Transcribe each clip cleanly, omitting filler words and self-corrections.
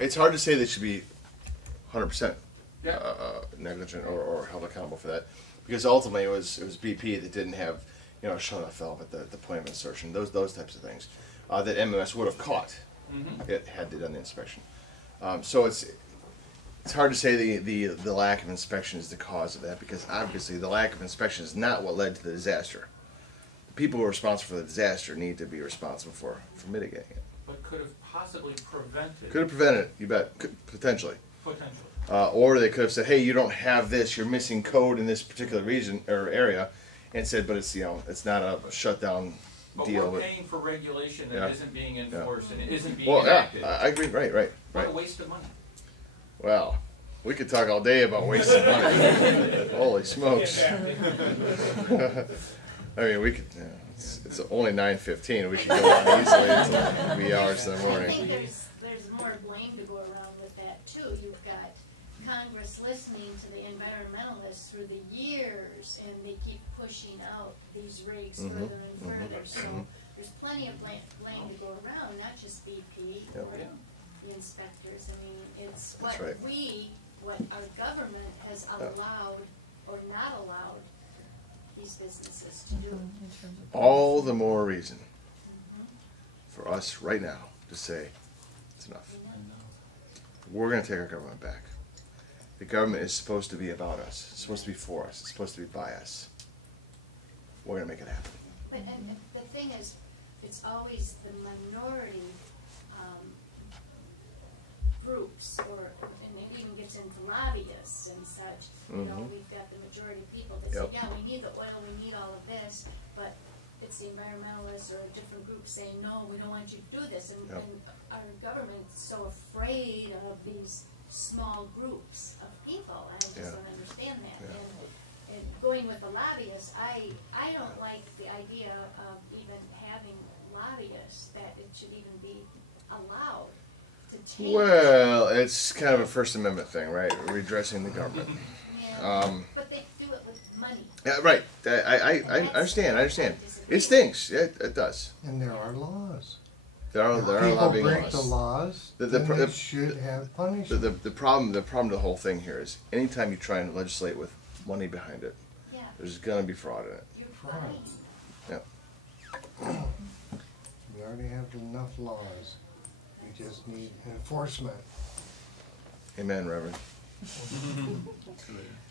It's hard to say they should be 100% Yeah. negligent or held accountable for that, because ultimately it was BP that didn't have, shown enough valve at the point of insertion, those types of things that MMS would have caught had they done the inspection. So it's hard to say the lack of inspection is the cause of that, because obviously the lack of inspection is not what led to the disaster. The people who are responsible for the disaster need to be responsible for mitigating it. But could have possibly prevented. Could have prevented it, you bet, potentially. Potentially. Or they could have said, hey, you don't have this, you're missing code in this particular region or area, and said, but it's it's not a shutdown But deal. we're paying for regulation that isn't being enforced and it isn't being Well, enacted. I agree, right. What a waste of money. Well, we could talk all day about wasting money. Holy smokes. I mean, we could, it's only 9:15, we could go on easily until wee hours in the morning. I think there's more blame to go around with that too. You've got Congress listening to the environmentalists through the years, and they keep pushing out these regs further and further. So there's plenty of blame to go around, not just BP or the inspectors. I mean, it's what what our government has allowed or not allowed these businesses to do. All the more reason for us right now to say it's enough. We're going to take our government back. The government is supposed to be about us. It's supposed to be for us. It's supposed to be by us. We're going to make it happen. But and the thing is, it's always the minority groups, and it even gets into lobbyists and such. You know, we've got the majority of people that say, yeah, we need the oil, we need all of this, but it's the environmentalists or a different group saying, no, we don't want you to do this. And our government's so afraid of these small groups of people. I just don't understand that. And going with the lobbyists, I don't like the idea of even having lobbyists, that it should even be allowed to take. Well, it's kind of a First Amendment thing, right? Redressing the government. But they do it with money. Yeah, right. I understand. It stinks. Yeah, it does. And there are laws. There are lobbying laws. People break the laws. then they should have punishment. The problem to the whole thing here is anytime you try and legislate with money behind it, there's going to be fraud in it. Fraud. Yeah. We already have enough laws. We just need enforcement. Amen, Reverend.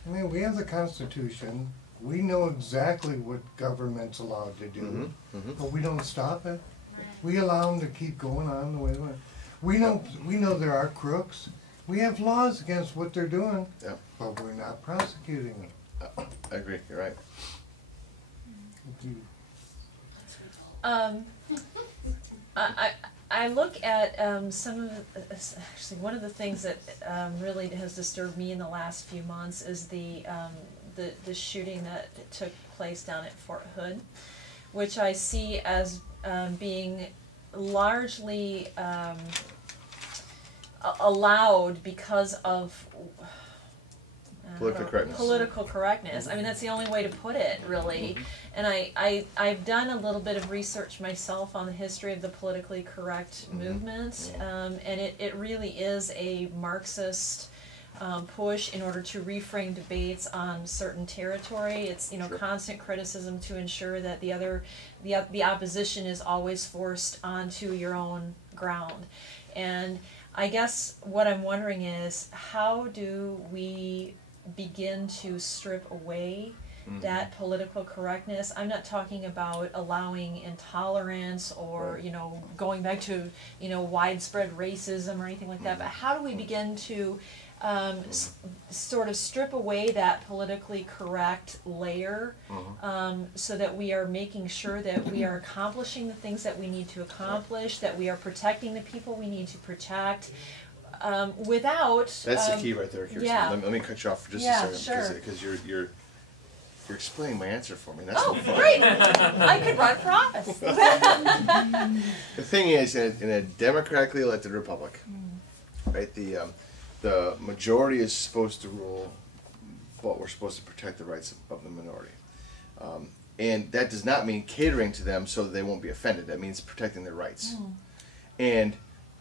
I mean, we have the Constitution. We know exactly what government's allowed to do, but we don't stop it. We allow them to keep going on the way they want. We know there are crooks. We have laws against what they're doing, but we're not prosecuting them. I agree. You're right. I look at some of actually one of the things that really has disturbed me in the last few months is the shooting that took place down at Fort Hood, which I see as being largely allowed because of political correctness. I mean, that's the only way to put it, really. And I've done a little bit of research myself on the history of the politically correct movement, and it really is a Marxist push in order to reframe debates on certain territory. It's constant criticism to ensure that the opposition is always forced onto your own ground. And I guess what I'm wondering is, how do we begin to strip away that political correctness? I'm not talking about allowing intolerance or going back to widespread racism or anything like that, but how do we begin to sort of strip away that politically correct layer so that we are making sure that we are accomplishing the things that we need to accomplish, that we are protecting the people we need to protect, without... That's the key right there, Kirsten. Let me cut you off for just a second, because you're explaining my answer for me. That's so fun. Great! I could run for office. The thing is, in a democratically elected republic, right, the majority is supposed to rule, but we're supposed to protect the rights of the minority. And that does not mean catering to them so that they won't be offended. That means protecting their rights. And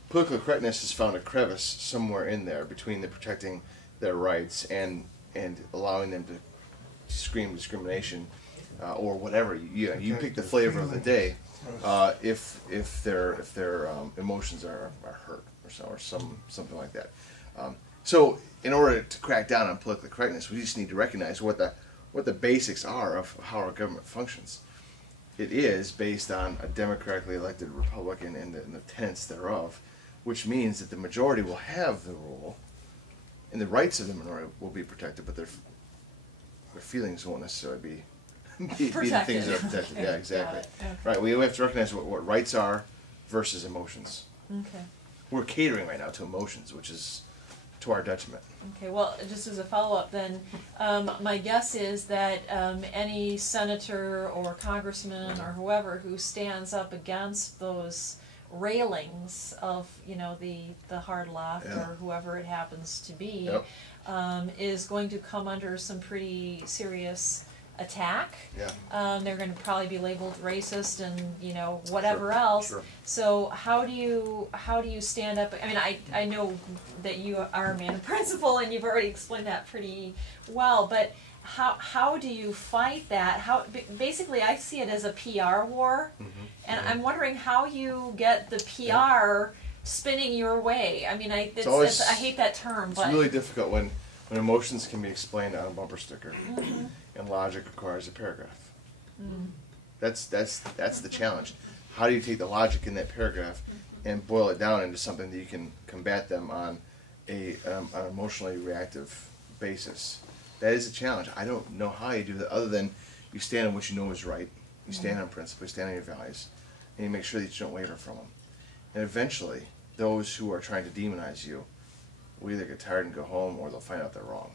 political correctness has found a crevice somewhere in there between the protecting their rights and allowing them to scream discrimination or whatever. You pick the flavor of the day. If their emotions are hurt or something like that. So in order to crack down on political correctness, we just need to recognize what the basics are of how our government functions. It is based on a democratically elected Republican and the tenets thereof, which means that the majority will have the rule, and the rights of the minority will be protected, but their feelings won't necessarily be the things that are protected. Yeah, exactly. Okay. Right. We have to recognize what rights are versus emotions. Okay. We're catering right now to emotions, which is to our detriment. Okay, well, just as a follow-up then, my guess is that any senator or congressman or whoever who stands up against those railings of, the hard left or whoever it happens to be, is going to come under some pretty serious attack. Yeah. They're going to probably be labeled racist and whatever else. Sure. So how do you stand up? I mean, I know that you are a man of principle and you've already explained that pretty well. But how do you fight that? Basically, I see it as a PR war, and I'm wondering how you get the PR spinning your way. I mean, I hate that term. It's really difficult when emotions can be explained on a bumper sticker. And logic requires a paragraph. That's the challenge. How do you take the logic in that paragraph and boil it down into something that you can combat them on an emotionally reactive basis? That is a challenge. I don't know how you do that other than you stand on what you know is right. You stand on principle, you stand on your values, and you make sure that you don't waver from them. And eventually, those who are trying to demonize you will either get tired and go home, or they'll find out they're wrong.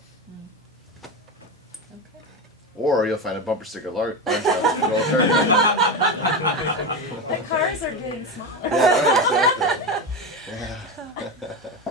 Or you'll find a bumper sticker large enough to control a paragraph. The cars are getting smaller. Yeah, right, exactly. Yeah.